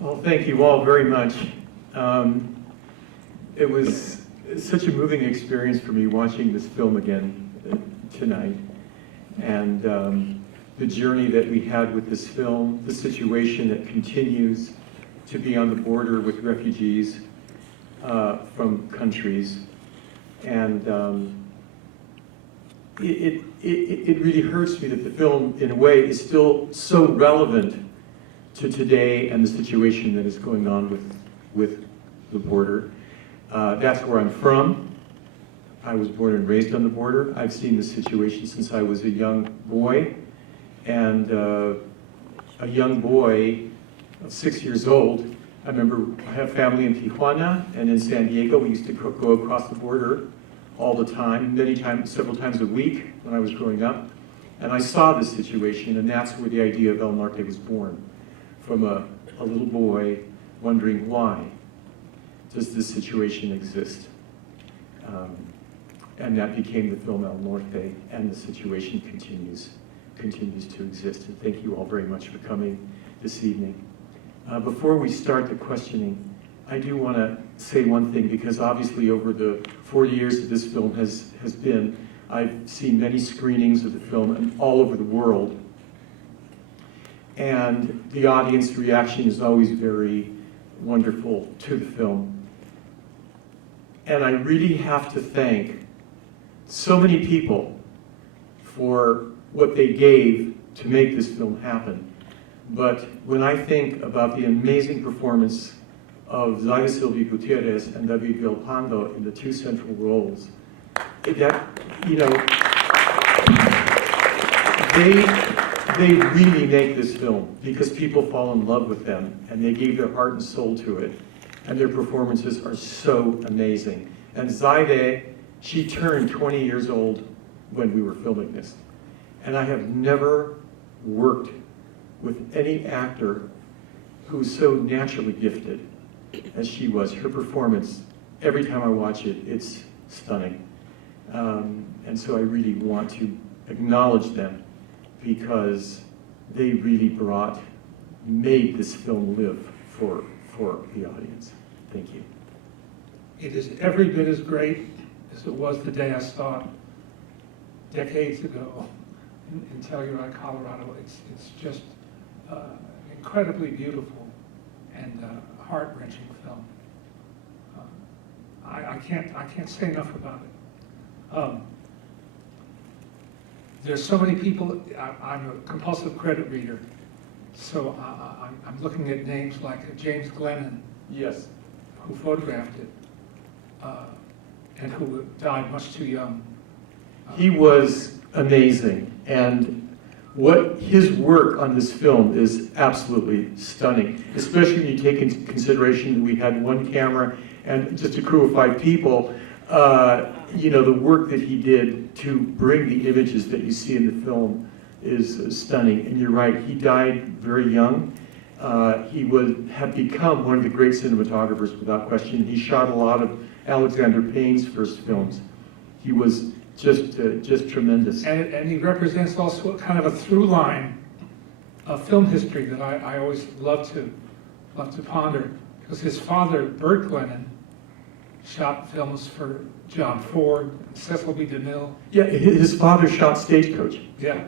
Well, thank you all very much. It was such a moving experience for me watching this film again tonight. And the journey that we had with this film, the situation that continues to be on the border with refugees from countries. And it really hurts me that the film, in a way, is still so relevant to today and the situation that is going on with the border. That's where I'm from. I was born and raised on the border. I've seen the situation since I was a young boy. And a young boy of 6 years old, I remember I have family in Tijuana and in San Diego. We used to go across the border all the time, several times a week when I was growing up. And I saw this situation, and that's where the idea of El Norte was born. From a little boy wondering, why does this situation exist? And that became the film El Norte, and the situation continues to exist. And thank you all very much for coming this evening. Before we start the questioning, I do want to say one thing, because obviously over the 40 years that this film has been, I've seen many screenings of the film and all over the world. And the audience reaction is always very wonderful to the film. And I really have to thank so many people for what they gave to make this film happen. But when I think about the amazing performance of Zaida Silva Gutierrez and David Villalpando in the two central roles, they really make this film, because people fall in love with them and they gave their heart and soul to it, and their performances are so amazing. And Zaida, she turned 20 years old when we were filming this, and I have never worked with any actor who's so naturally gifted as she was. Her performance, every time I watch it, it's stunning. And so I really want to acknowledge them, because they really made this film live for the audience. Thank you. It is every bit as great as it was the day I saw it decades ago in Telluride, Colorado. It's just incredibly beautiful and heart-wrenching film. I can't say enough about it. There's so many people. I'm a compulsive credit reader, so I'm looking at names like James Glennon, Yes. who photographed it, and who died much too young. He was amazing, and his work on this film is absolutely stunning, especially when you take into consideration that we had one camera and just a crew of 5 people. The work that he did to bring the images that you see in the film is stunning. And you're right, he died very young. He would have become one of the great cinematographers without question. He shot a lot of Alexander Payne's first films. He was just tremendous. And he represents also kind of a through line of film history that I always love to ponder, because his father, Burt Glennon, shot films for John Ford and Cecil B. DeMille. Yeah, his father shot Stagecoach. Yeah.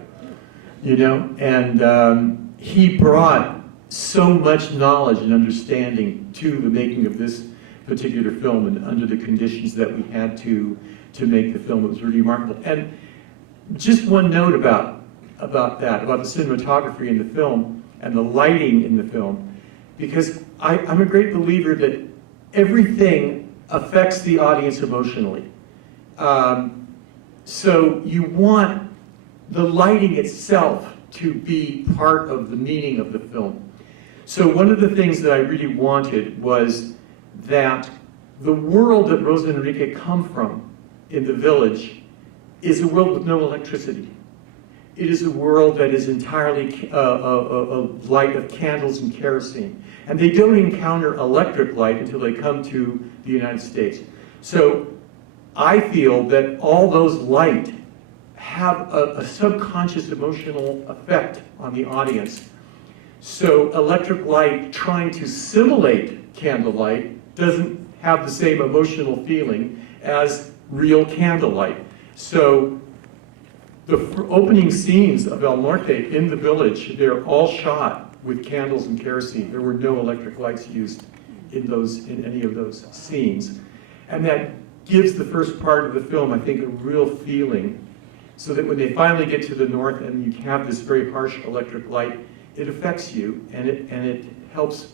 And he brought so much knowledge and understanding to the making of this particular film, and under the conditions that we had to make the film. It was really remarkable. And just one note about the cinematography in the film and the lighting in the film, because I'm a great believer that everything affects the audience emotionally. So you want the lighting itself to be part of the meaning of the film. So one of the things that I really wanted was that the world that Rosa and Enrique come from in the village is a world with no electricity. It is a world that is entirely a light of candles and kerosene. And they don't encounter electric light until they come to the United States. So I feel that all those light have a subconscious emotional effect on the audience. So electric light trying to simulate candlelight doesn't have the same emotional feeling as real candlelight. So the opening scenes of El Norte in the village, they're all shot with candles and kerosene. There were no electric lights used in any of those scenes. And that gives the first part of the film, I think, a real feeling, so that when they finally get to the north and you have this very harsh electric light, it affects you and it helps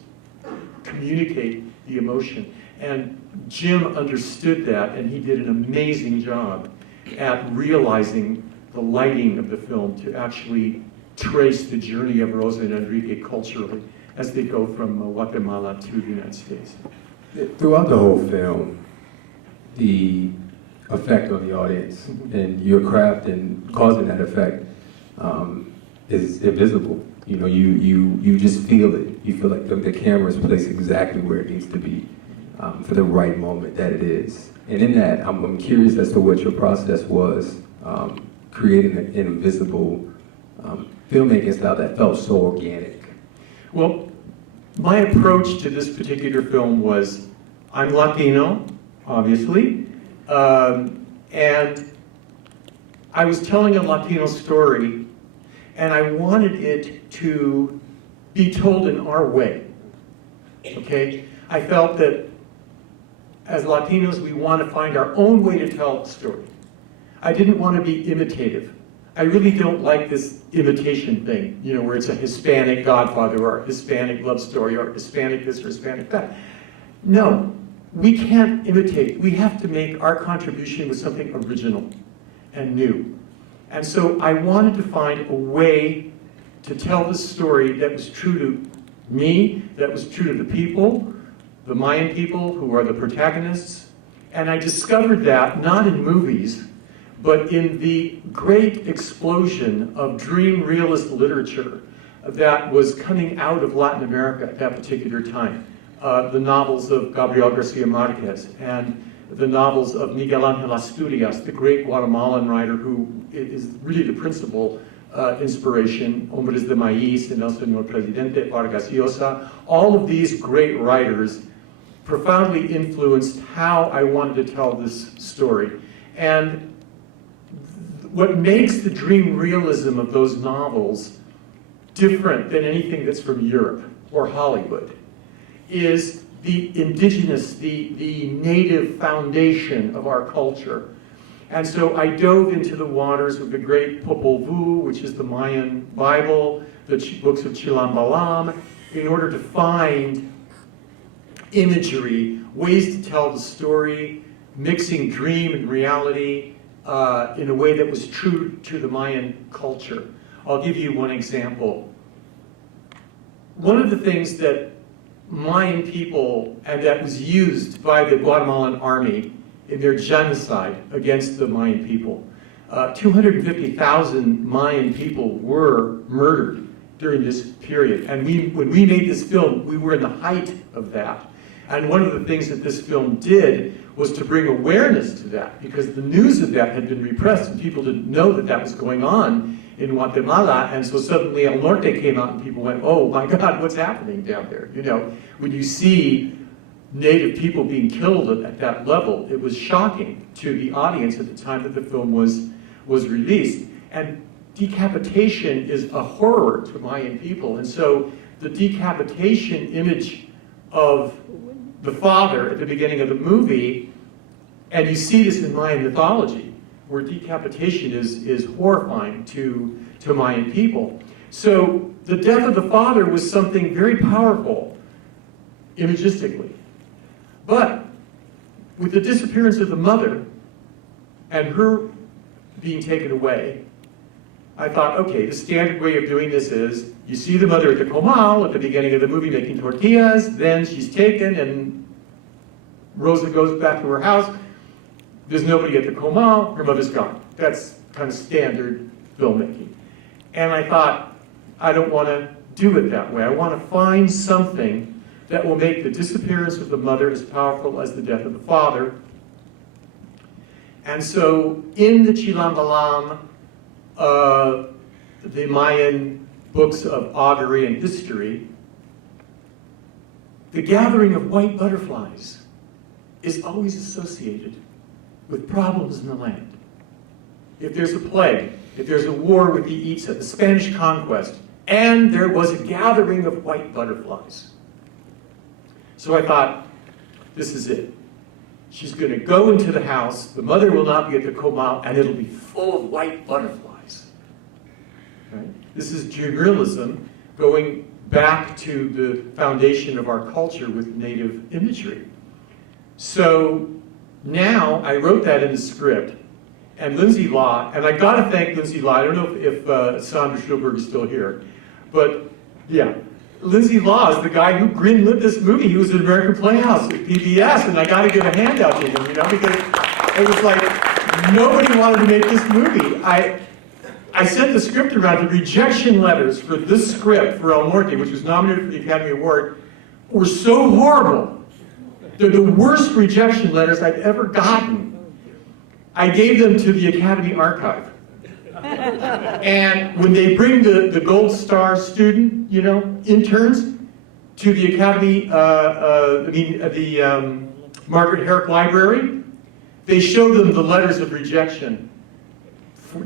communicate the emotion. And Jim understood that, and he did an amazing job at realizing the lighting of the film to actually trace the journey of Rosa and Enrique culturally as they go from Guatemala to the United States. Throughout the whole film, the effect on the audience and your craft in causing that effect is invisible. You know, you just feel it. You feel like the camera is placed exactly where it needs to be for the right moment that it is. And in that, I'm curious as to what your process was creating an invisible filmmaking style that felt so organic. Well, my approach to this particular film was, I'm Latino, obviously, and I was telling a Latino story, and I wanted it to be told in our way, okay? I felt that as Latinos, we want to find our own way to tell a story. I didn't want to be imitative. I really don't like this imitation thing, you know, where it's a Hispanic Godfather or a Hispanic love story or Hispanic this or Hispanic that. No, we can't imitate. We have to make our contribution with something original and new. And so I wanted to find a way to tell the story that was true to me, that was true to the people, the Mayan people who are the protagonists. And I discovered that not in movies, but in the great explosion of dream realist literature that was coming out of Latin America at that particular time. The novels of Gabriel Garcia Marquez and the novels of Miguel Ángel Asturias, the great Guatemalan writer who is really the principal inspiration, Hombres de Maíz and El Señor Presidente, Vargas Llosa. All of these great writers profoundly influenced how I wanted to tell this story. And what makes the dream realism of those novels different than anything that's from Europe or Hollywood is the indigenous, the native foundation of our culture. And so I dove into the waters of the great Popol Vuh, which is the Mayan Bible, the books of Chilam Balam, in order to find imagery, ways to tell the story, mixing dream and reality, in a way that was true to the Mayan culture. I'll give you one example. One of the things that Mayan people, and that was used by the Guatemalan army in their genocide against the Mayan people, 250,000 Mayan people were murdered during this period. And when we made this film, we were in the height of that. And one of the things that this film did was to bring awareness to that, because the news of that had been repressed and people didn't know that that was going on in Guatemala. And so suddenly El Norte came out and people went, oh my God, what's happening down there? You know, when you see native people being killed at that level, it was shocking to the audience at the time that the film was released. And decapitation is a horror to Mayan people. And so the decapitation image of the father at the beginning of the movie, and you see this in Mayan mythology, where decapitation is horrifying to Mayan people. So the death of the father was something very powerful, imagistically. But with the disappearance of the mother and her being taken away, I thought, okay, the standard way of doing this is you see the mother at the comal at the beginning of the movie making tortillas, then she's taken and Rosa goes back to her house. There's nobody at the comal, her mother's gone. That's kind of standard filmmaking. And I thought, I don't want to do it that way. I want to find something that will make the disappearance of the mother as powerful as the death of the father. And so in the Chilam Balam, the Mayan books of augury and history, the gathering of white butterflies is always associated with problems in the land. If there's a plague, if there's a war with the Itza, the Spanish conquest, and there was a gathering of white butterflies. So I thought, this is it. She's going to go into the house, the mother will not be at the comal, and it'll be full of white butterflies. Right? This is realism going back to the foundation of our culture with native imagery. So now I wrote that in the script, and Lindsay Law, and I got to thank Lindsay Law. I don't know if Sandra Spielberg is still here, but yeah, Lindsay Law is the guy who greenlit this movie. He was at American Playhouse at PBS, and I got to give a handout to him, you know, because it was like nobody wanted to make this movie. I sent the script around. The rejection letters for this script for El Norte, which was nominated for the Academy Award, were so horrible. They're the worst rejection letters I've ever gotten. I gave them to the Academy Archive. And when they bring the Gold Star student, you know, interns to the Academy, the Margaret Herrick Library, they show them the letters of rejection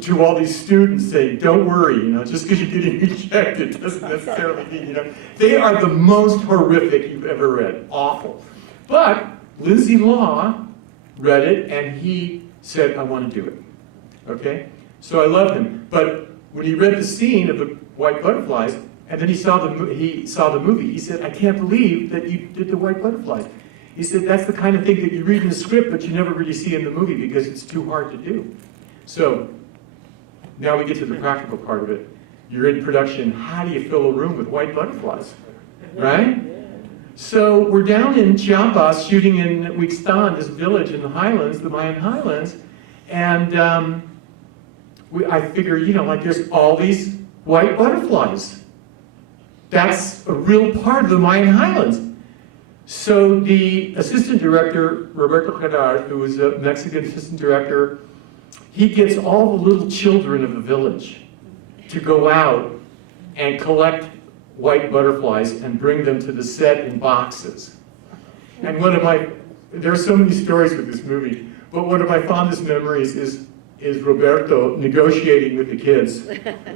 to all these students saying, don't worry, you know, just because you're getting rejected doesn't necessarily mean, you know. They are the most horrific you've ever read. Awful. But Lindsay Law read it, and he said, I want to do it. Okay? So I love him. But when he read the scene of the white butterflies, and then he saw the movie, he said, I can't believe that you did the white butterflies. He said, that's the kind of thing that you read in the script, but you never really see in the movie because it's too hard to do. So now we get to the practical part of it. You're in production. How do you fill a room with white butterflies? Right? So we're down in Chiapas shooting in Huixtan, this village in the highlands, the Mayan highlands, and I figure, you know, like there's all these white butterflies. That's a real part of the Mayan highlands. So the assistant director, Roberto Gerard, who was a Mexican assistant director, he gets all the little children of the village to go out and collect white butterflies and bring them to the set in boxes. And there are so many stories with this movie, but one of my fondest memories is Roberto negotiating with the kids,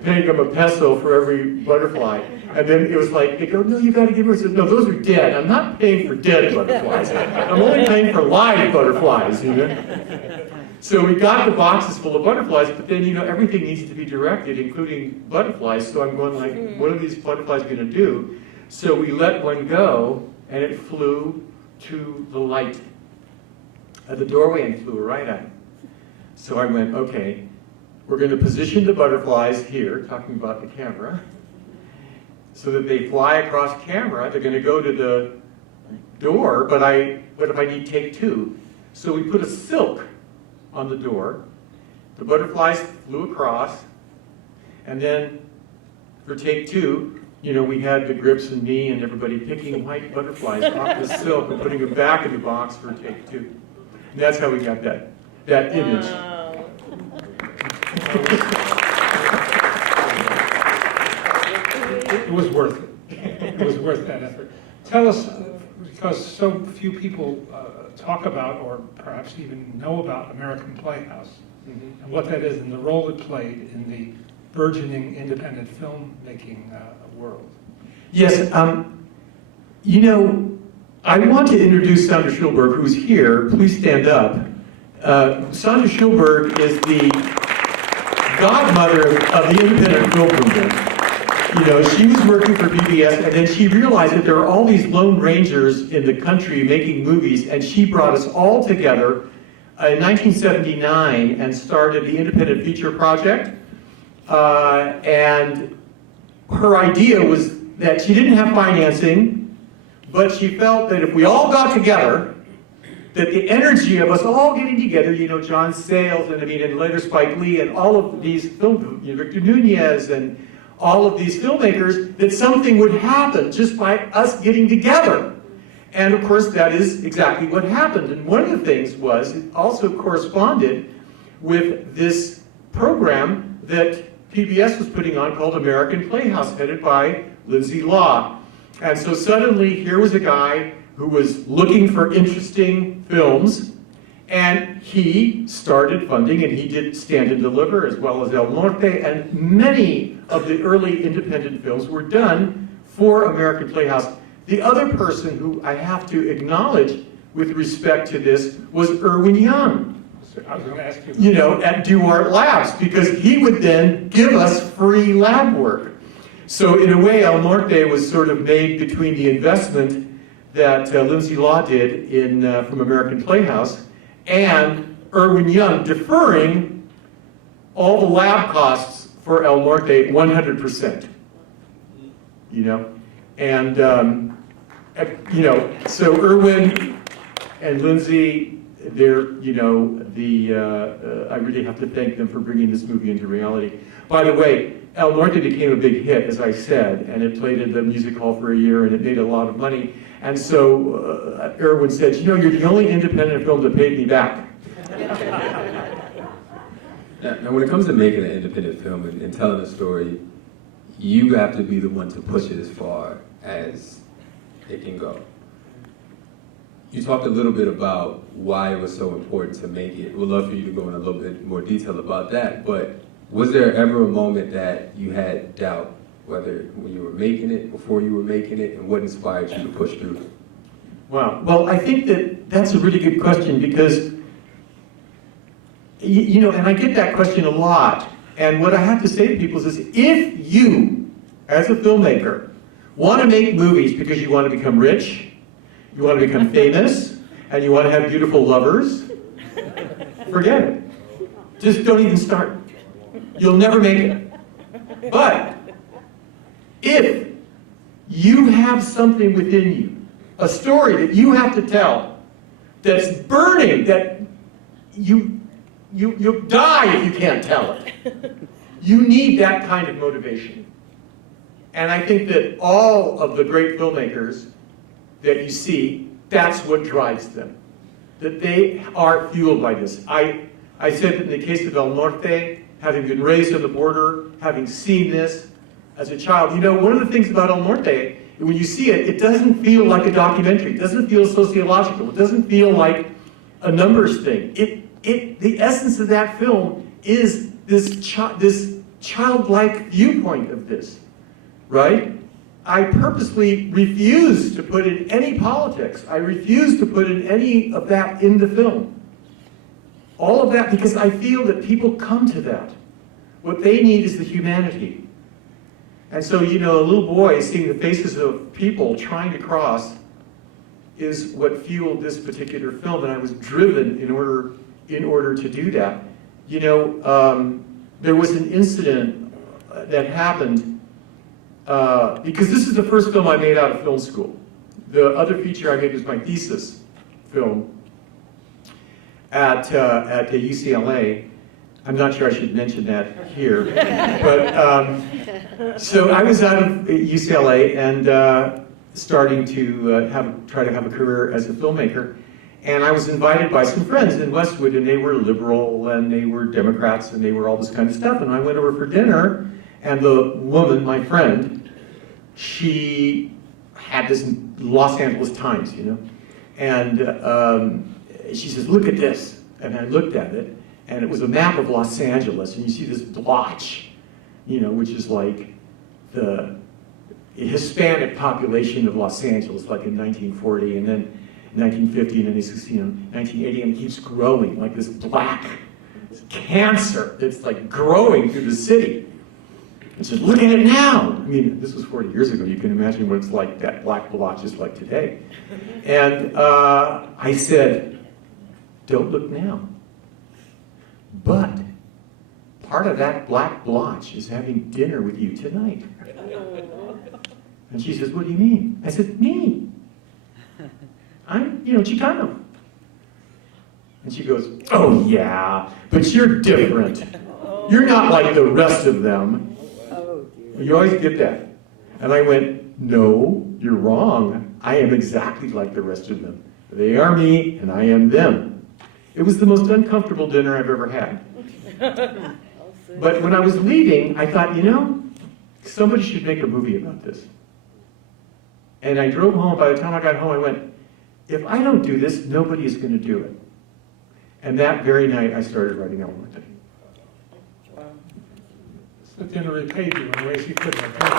paying them $1 for every butterfly. And then it was like, they go, no, you got to give her. I said, no, those are dead. I'm not paying for dead butterflies. I'm only paying for live butterflies, you know? So we got the boxes full of butterflies, but then, you know, everything needs to be directed, including butterflies. So I'm going like, what are these butterflies going to do? So we let one go, and it flew to the light at the doorway and flew right at it. So I went, okay, we're going to position the butterflies here, talking about the camera, so that they fly across camera. They're going to go to the door, but if I need take two? So we put a silk on the door. The butterflies flew across, and then for take two, you know, we had the grips and me and everybody picking white butterflies off the silk and putting them back in the box for take two. And that's how we got that image. It was worth it. It was worth that effort. Tell us, because so few people talk about, or perhaps even know about, American Playhouse, and what that is and the role it played in the burgeoning independent filmmaking world. Yes, you know, I want to introduce Sandra Spielberg, who's here. Please stand up. Sandra Spielberg is the godmother of the independent film movement. You know, she was working for PBS, and then she realized that there are all these lone rangers in the country making movies, and she brought us all together in 1979 and started the Independent Feature Project. And her idea was that she didn't have financing, but she felt that if we all got together, that the energy of us all getting together, you know, John Sayles, and later Spike Lee, and all of these film, you know, Victor Nunez, and all of these filmmakers, that something would happen just by us getting together. And of course, that is exactly what happened. And one of the things was, it also corresponded with this program that PBS was putting on called American Playhouse, headed by Lindsay Law. And so suddenly here was a guy who was looking for interesting films, and he started funding, and he did Stand and Deliver as well as El Norte, and many of the early independent films were done for American Playhouse. The other person who I have to acknowledge with respect to this was Irwin Young, I was going to ask you. At DuArt Labs, because he would then give us free lab work. So in a way, El Norte was sort of made between the investment that Lindsay Law did from American Playhouse and Irwin Young deferring all the lab costs for El Norte 100%. And so Irwin and Lindsay, they're, I really have to thank them for bringing this movie into reality. By the way, El Norte became a big hit, as I said, and it played at the music hall for a year, and it made a lot of money. And so Irwin said, you're the only independent film that paid me back. Now, when it comes to making an independent film and telling a story, you have to be the one to push it as far as it can go. You talked a little bit about why it was so important to make it. We'd love for you to go in a little bit more detail about that, but was there ever a moment that you had doubt, whether when you were making it, before you were making it, and what inspired you to push through? Wow. Well, I think that's a really good question because, and I get that question a lot. And what I have to say to people is this: if you, as a filmmaker, want to make movies because you want to become rich, you want to become famous, and you want to have beautiful lovers, forget it. Just don't even start. You'll never make it. But if you have something within you, a story that you have to tell, that's burning, that you'll die if you can't tell it. You need that kind of motivation. And I think that all of the great filmmakers that you see, that's what drives them. That they are fueled by this. I said that in the case of El Norte, having been raised on the border, having seen this as a child, one of the things about El Norte, when you see it, it doesn't feel like a documentary. It doesn't feel sociological. It doesn't feel like a numbers thing. The essence of that film is this childlike viewpoint of this, right? I purposely refuse to put in any politics. I refuse to put in any of that in the film. All of that because I feel that people come to that. What they need is the humanity. And so, a little boy seeing the faces of people trying to cross is what fueled this particular film, and I was driven in order to do that. There was an incident that happened because this is the first film I made out of film school. The other feature I made was my thesis film at the UCLA. I'm not sure I should mention that here, but so I was out of UCLA and starting to try to have a career as a filmmaker, and I was invited by some friends in Westwood, and they were liberal, and they were Democrats, and they were all this kind of stuff, and I went over for dinner, and the woman, my friend, she had this Los Angeles Times, and she says, "Look at this," and I looked at it, and it was a map of Los Angeles, and you see this blotch, which is like the Hispanic population of Los Angeles, like in 1940, and then 1950, and then 1980, and it keeps growing, like this black cancer that's like growing through the city. And she said, "Look at it now." I mean, this was 40 years ago. You can imagine what it's like, that black blotch is like today. And I said, "Don't look now. But part of that black blotch is having dinner with you tonight." And she says, "What do you mean?" I said, "Me. I'm, Chicano." And she goes, "Oh yeah, but you're different. You're not like the rest of them." You always get that. And I went, "No, you're wrong. I am exactly like the rest of them. They are me, and I am them." It was the most uncomfortable dinner I've ever had. But when I was leaving, I thought, somebody should make a movie about this. And I drove home. By the time I got home, I went, if I don't do this, nobody is going to do it. And that very night, I started writing El Norte. So dinner repaid you in ways you couldn't have paid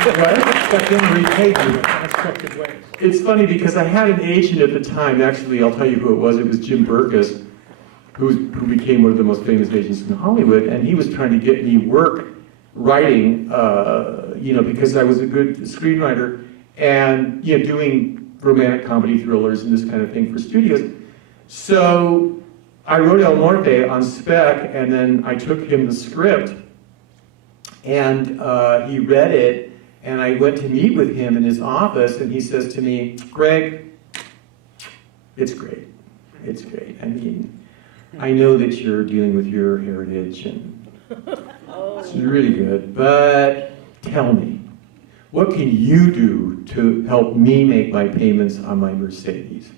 for. What? That dinner repaid you in unexpected ways. It's funny because I had an agent at the time. Actually, I'll tell you who it was. It was Jim Burkus, who became one of the most famous agents in Hollywood. And he was trying to get me work writing, because I was a good screenwriter and, doing romantic comedy thrillers and this kind of thing for studios. So I wrote El Norte on spec, and then I took him the script, and he read it, and I went to meet with him in his office, and he says to me, Greg, it's great. It's great. I mean, I know that you're dealing with your heritage, and it's really good, but tell me, what can you do to help me make my payments on my Mercedes?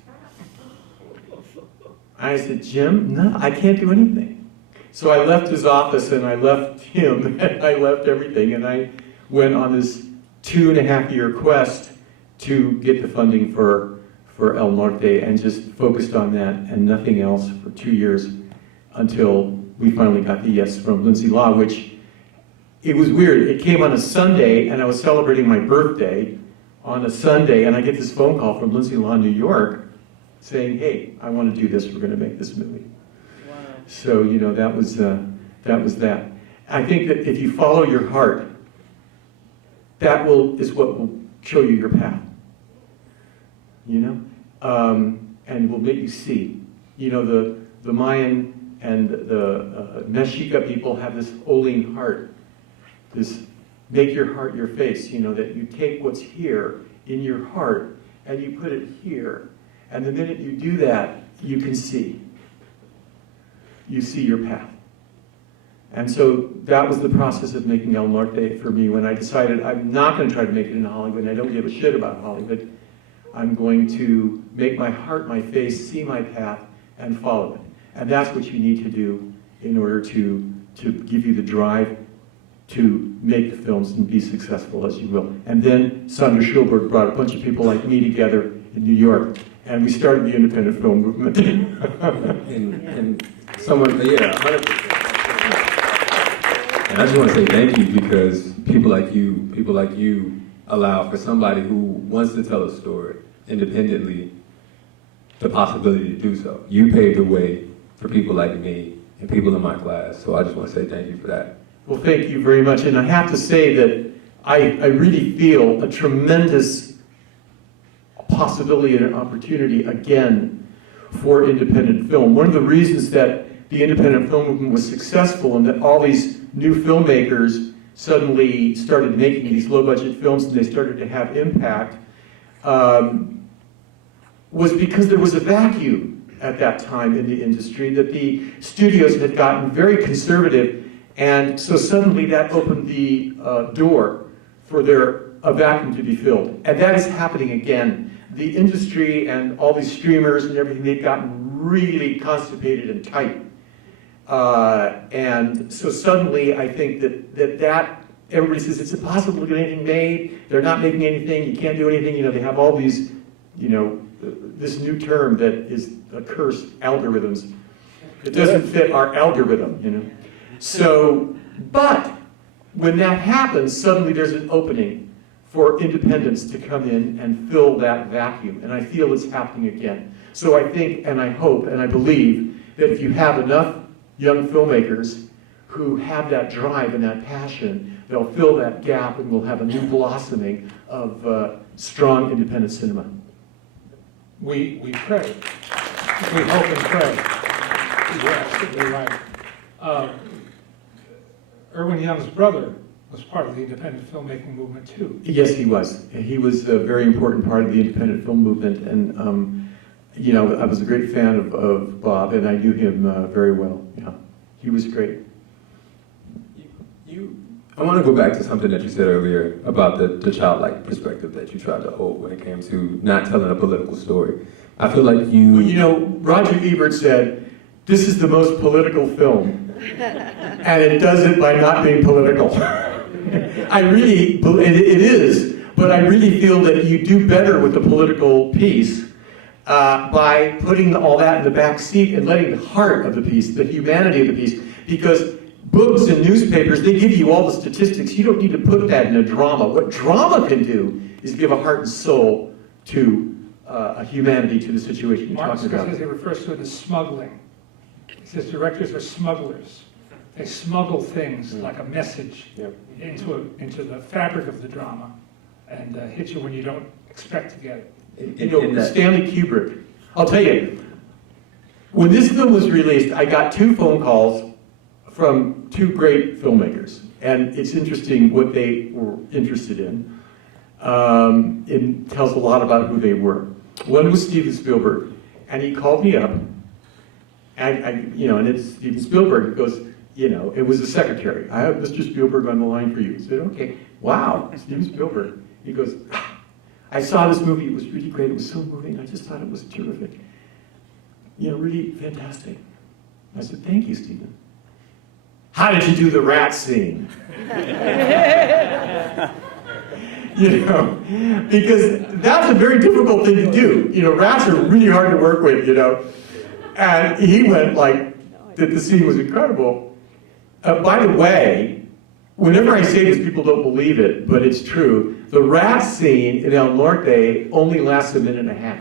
I said, Jim, no, I can't do anything. So I left his office, and I left him, and I left everything, and I went on this 2.5-year quest to get the funding for El Norte, and just focused on that and nothing else for 2 years until we finally got the yes from Lindsay Law, which, it was weird. It came on a Sunday, and I was celebrating my birthday on a Sunday, and I get this phone call from Lindsay Law in New York saying, hey, I want to do this. We're going to make this movie. Wow. So, that was that. I think that if you follow your heart, that is what will show you your path. And will make you see. The Mayan and the Mexica people have this Oline heart, this make your heart your face, that you take what's here in your heart and you put it here. And the minute you do that, you can see. You see your path. And so that was the process of making El Norte for me when I decided I'm not going to try to make it in Hollywood, and I don't give a shit about Hollywood. I'm going to make my heart my face, see my path, and follow it. And that's what you need to do in order to give you the drive to make the films and be successful as you will. And then Sandra Schulberg brought a bunch of people like me together in New York, and we started the independent film movement. and someone, 100%. And I just want to say thank you, because people like you allow for somebody who wants to tell a story independently the possibility to do so. You paved the way for people like me and people in my class, so I just want to say thank you for that. Well, thank you very much. And I have to say that I really feel a tremendous possibility and an opportunity again for independent film. One of the reasons that the independent film movement was successful and that all these new filmmakers suddenly started making these low-budget films and they started to have impact was because there was a vacuum at that time in the industry, that the studios had gotten very conservative, and so suddenly that opened the door for a vacuum to be filled. And that is happening again. The industry and all these streamers and everything, they've gotten really constipated and tight. And so suddenly I think that everybody says it's impossible to get anything made, they're not making anything, you can't do anything, they have all these, this new term that is a curse, algorithms. It doesn't fit our algorithm, So, but when that happens, suddenly there's an opening for independents to come in and fill that vacuum. And I feel it's happening again. So I think, and I hope, and I believe that if you have enough young filmmakers who have that drive and that passion, they'll fill that gap and we'll have a new blossoming of strong independent cinema. We pray. We hope and pray. You're absolutely right. Erwin Young's brother was part of the independent filmmaking movement too. Yes, he was. He was a very important part of the independent film movement, and I was a great fan of Bob, and I knew him very well. Yeah, he was great. I want to go back to something that you said earlier about the childlike perspective that you tried to hold when it came to not telling a political story. I feel like Roger Ebert said, "This is the most political film And it does it by not being political. I really, it is, but I really feel that you do better with the political piece by putting all that in the back seat and letting the heart of the piece, the humanity of the piece, because books and newspapers, they give you all the statistics. You don't need to put that in a drama. What drama can do is give a heart and soul to a humanity to the situation you're talking about. Martin Scorsese refers to it as smuggling. He says directors are smugglers. They smuggle things like a message into the fabric of the drama and hit you when you don't expect to get it. You know, Stanley Kubrick, I'll tell you, when this film was released, I got 2 phone calls from 2 great filmmakers, and it's interesting what they were interested in. It tells a lot about who they were. One was Steven Spielberg, and he called me up, and it's Steven Spielberg. He goes, it was the secretary. I have Mr. Spielberg on the line for you. I said, okay, wow, Steven Spielberg. He goes, I saw this movie, it was really great, it was so moving, I just thought it was terrific. Really fantastic. I said, thank you, Steven. How did you do the rat scene? Because that's a very difficult thing to do. Rats are really hard to work with, And he went that the scene was incredible. By the way, whenever I say this, people don't believe it, but it's true. The rat scene in El Norte only lasts a minute and a half.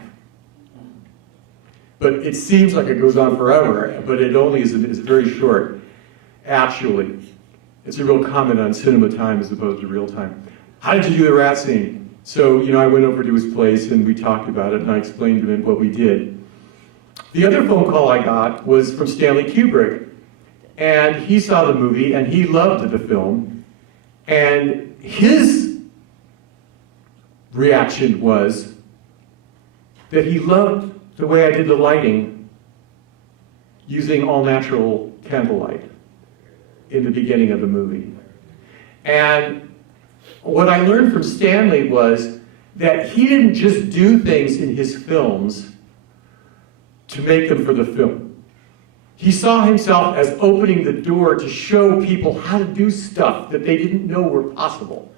But it seems like it goes on forever, but it only is very short, actually. It's a real comment on cinema time as opposed to real time. How did you do the rat scene? So, I went over to his place and we talked about it and I explained to him what we did. The other phone call I got was from Stanley Kubrick. And he saw the movie and he loved the film. And his reaction was that he loved the way I did the lighting using all natural candlelight in the beginning of the movie. And what I learned from Stanley was that he didn't just do things in his films to make them for the film. He saw himself as opening the door to show people how to do stuff that they didn't know were possible.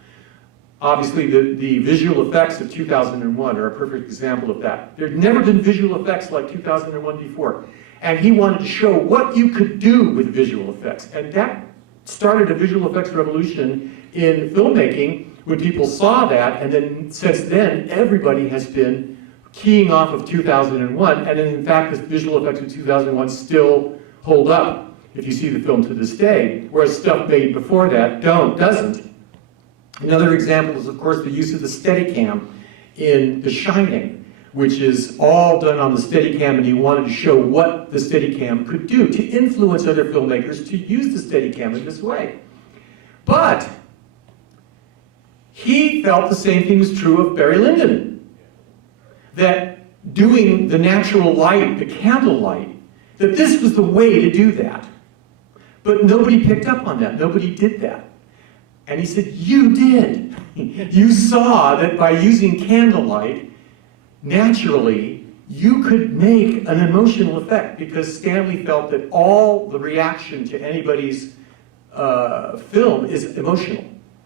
Obviously, the visual effects of 2001 are a perfect example of that. There'd never been visual effects like 2001 before. And he wanted to show what you could do with visual effects. And that started a visual effects revolution in filmmaking when people saw that. And then since then, everybody has been keying off of 2001, and in fact, the visual effects of 2001 still hold up if you see the film to this day, whereas stuff made before that doesn't. Another example is, of course, the use of the Steadicam in The Shining, which is all done on the Steadicam, and he wanted to show what the Steadicam could do to influence other filmmakers to use the Steadicam in this way. But he felt the same thing was true of Barry Lyndon. That doing the natural light, the candlelight, that this was the way to do that. But nobody picked up on that. Nobody did that. And he said, you did. You saw that by using candlelight, naturally, you could make an emotional effect, because Stanley felt that all the reaction to anybody's film is emotional.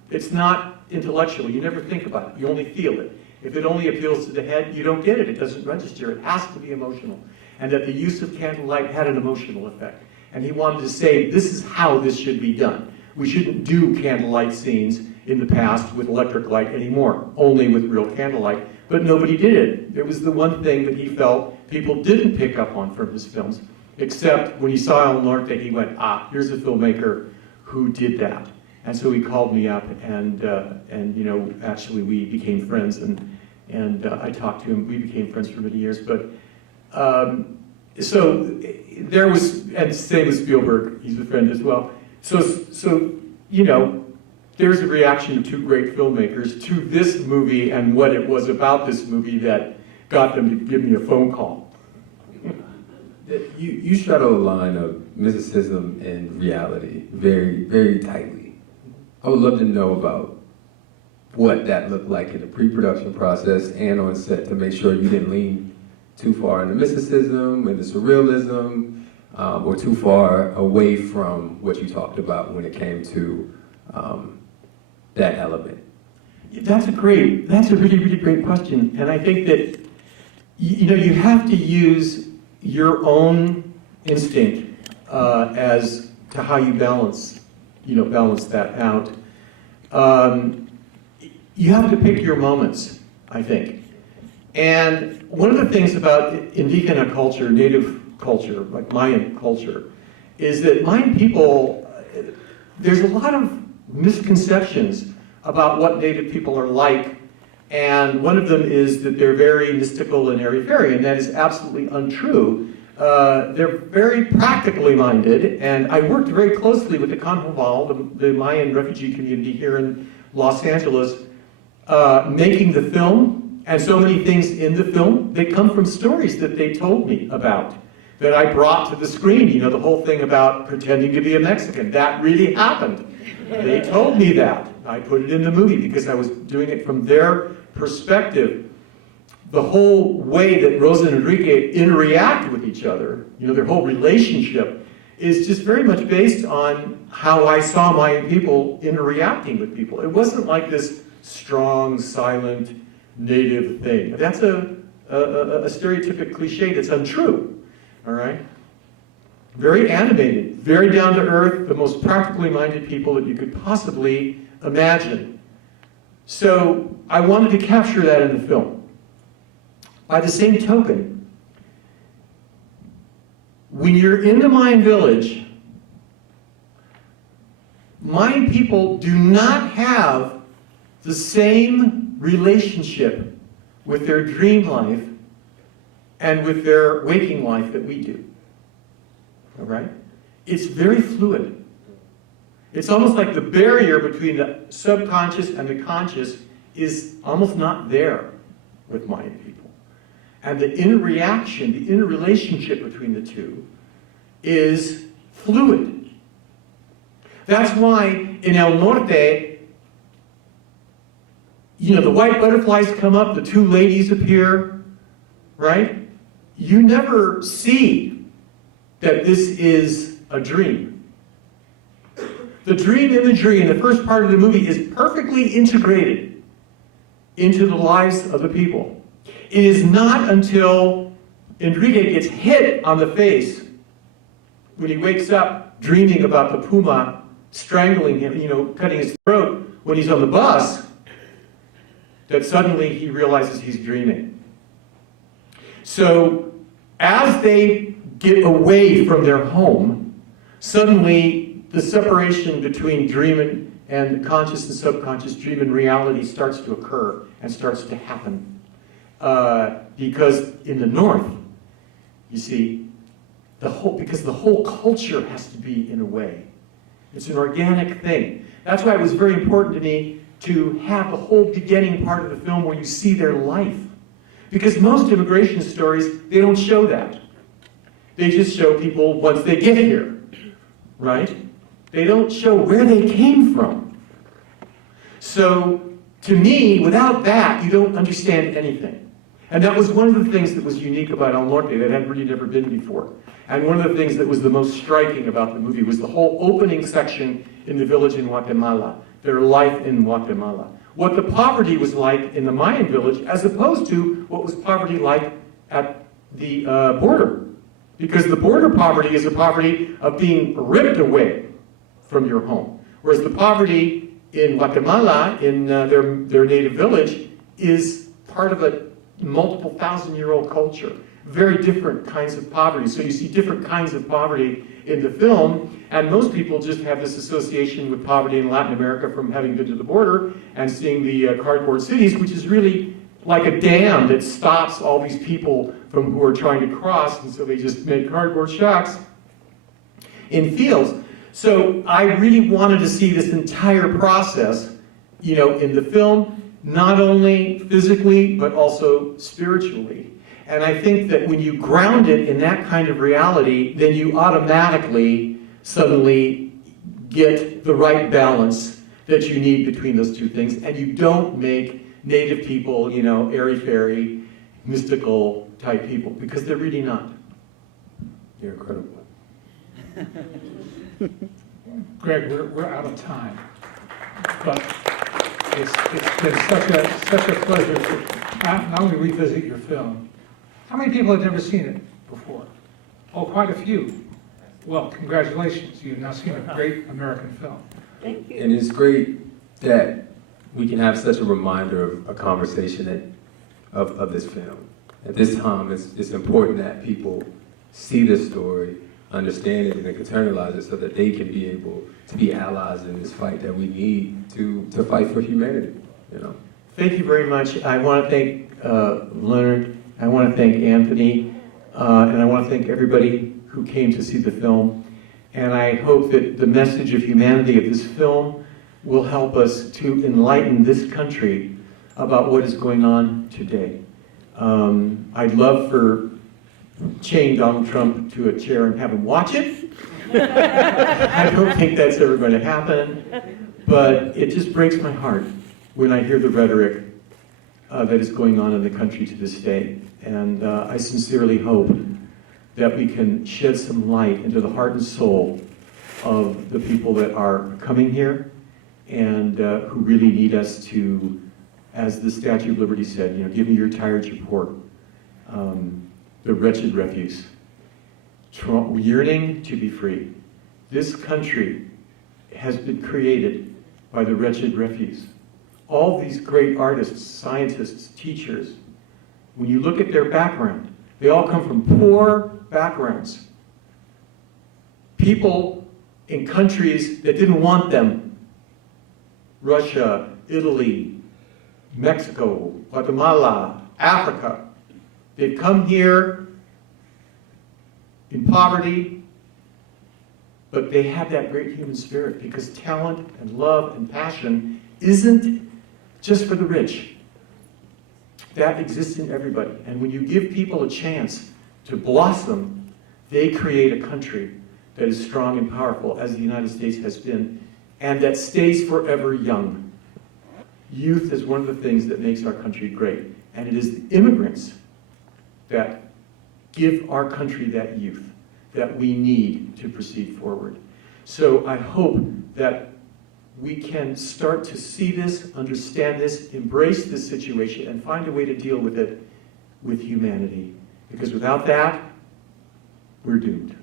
It's not intellectual. You never think about it. You only feel it. If it only appeals to the head, you don't get it. It doesn't register. It has to be emotional. And that the use of candlelight had an emotional effect. And he wanted to say, this is how this should be done. We shouldn't do candlelight scenes in the past with electric light anymore, only with real candlelight. But nobody did it. It was the one thing that he felt people didn't pick up on from his films, except when he saw El Norte, he went, here's a filmmaker who did that. And so he called me up, and actually we became friends, and I talked to him. We became friends for many years. But so there was, and same with Spielberg, he's a friend as well. So there's a reaction of 2 great filmmakers to this movie and what it was about this movie that got them to give me a phone call. You straddle the line of mysticism and reality very, very tightly. I would love to know about what that looked like in the pre-production process and on set to make sure you didn't lean too far into mysticism and the surrealism. or too far away from what you talked about when it came to that element? That's a really, really great question. And I think that, you have to use your own instinct as to how you balance that out. You have to pick your moments, I think. And one of the things about Indígena culture, native culture, like Mayan culture, is that Mayan people, there's a lot of misconceptions about what native people are like, and one of them is that they're very mystical and airy-fairy, and that is absolutely untrue. They're very practically minded, and I worked very closely with the Canjoval, the Mayan refugee community here in Los Angeles, making the film, and so many things in the film, they come from stories that they told me about, that I brought to the screen. The whole thing about pretending to be a Mexican, that really happened. They told me that. I put it in the movie because I was doing it from their perspective. The whole way that Rosa and Enrique interact with each other, their whole relationship, is just very much based on how I saw Mayan people interacting with people. It wasn't like this strong, silent, native thing. That's a stereotypic cliche that's untrue, all right? Very animated, very down to earth, the most practically minded people that you could possibly imagine. So I wanted to capture that in the film. By the same token, when you're in the Mayan village, Mayan people do not have the same relationship with their dream life and with their waking life that we do. All right? It's very fluid. It's almost like the barrier between the subconscious and the conscious is almost not there with Mayan people. And the interreaction, the interrelationship between the two is fluid. That's why in El Norte, the white butterflies come up, the two ladies appear, right? You never see that this is a dream. The dream imagery in the first part of the movie is perfectly integrated into the lives of the people. It is not until Enrique gets hit on the face when he wakes up dreaming about the puma strangling him, cutting his throat when he's on the bus, that suddenly he realizes he's dreaming. So as they get away from their home, suddenly the separation between dream and conscious and subconscious, dream and reality starts to occur and starts to happen. Because in the North, you see, because the whole culture has to be in a way. It's an organic thing. That's why it was very important to me to have the whole beginning part of the film where you see their life. Because most immigration stories, they don't show that. They just show people once they get here, right? They don't show where they came from. So, to me, without that, you don't understand anything. And that was one of the things that was unique about El Norte that had really never been before. And one of the things that was the most striking about the movie was the whole opening section in the village in Guatemala, their life in Guatemala. What the poverty was like in the Mayan village as opposed to what was poverty like at the border. Because the border poverty is a poverty of being ripped away from your home. Whereas the poverty in Guatemala, in their native village, is part of a multiple thousand-year-old culture. Very different kinds of poverty. So you see different kinds of poverty in the film, and most people just have this association with poverty in Latin America from having been to the border and seeing the cardboard cities, which is really like a dam that stops all these people from who are trying to cross, and so they just make cardboard shacks in fields. So I really wanted to see this entire process, in the film, not only physically, but also spiritually. And I think that when you ground it in that kind of reality, then you automatically, suddenly get the right balance that you need between those two things, and you don't make native people, airy-fairy, mystical type people, because they're really not. You're incredible. Greg, we're out of time, but it's been such a pleasure to not only revisit your film. How many people have never seen it before? Oh, quite a few. Well, congratulations, you've now seen a great American film. Thank you. And it's great that we can have such a reminder of a conversation of this film. At this time, it's important that people see this story, understand it, and internalize it so that they can be able to be allies in this fight that we need to fight for humanity, you know. Thank you very much. I want to thank Leonard, I want to thank Anthony, and I want to thank everybody who came to see the film. And I hope that the message of humanity of this film will help us to enlighten this country about what is going on today. I'd love for chain Donald Trump to a chair and have him watch it. I don't think that's ever going to happen, but it just breaks my heart when I hear the rhetoric that is going on in the country to this day. And I sincerely hope that we can shed some light into the heart and soul of the people that are coming here and who really need us to, as the Statue of Liberty said, you know, give me your tired, your poor, the wretched refuse, yearning to be free. This country has been created by the wretched refuse. All these great artists, scientists, teachers, when you look at their background, they all come from poor backgrounds. People in countries that didn't want them. Russia, Italy, Mexico, Guatemala, Africa. They've come here in poverty, but they have that great human spirit because talent and love and passion isn't just for the rich. That exists in everybody. And when you give people a chance to blossom, they create a country that is strong and powerful, as the United States has been, and that stays forever young. Youth is one of the things that makes our country great. And it is the immigrants that give our country that youth that we need to proceed forward. So I hope that we can start to see this, understand this, embrace this situation, and find a way to deal with it with humanity. Because without that, we're doomed.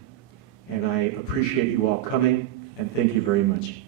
And I appreciate you all coming, and thank you very much.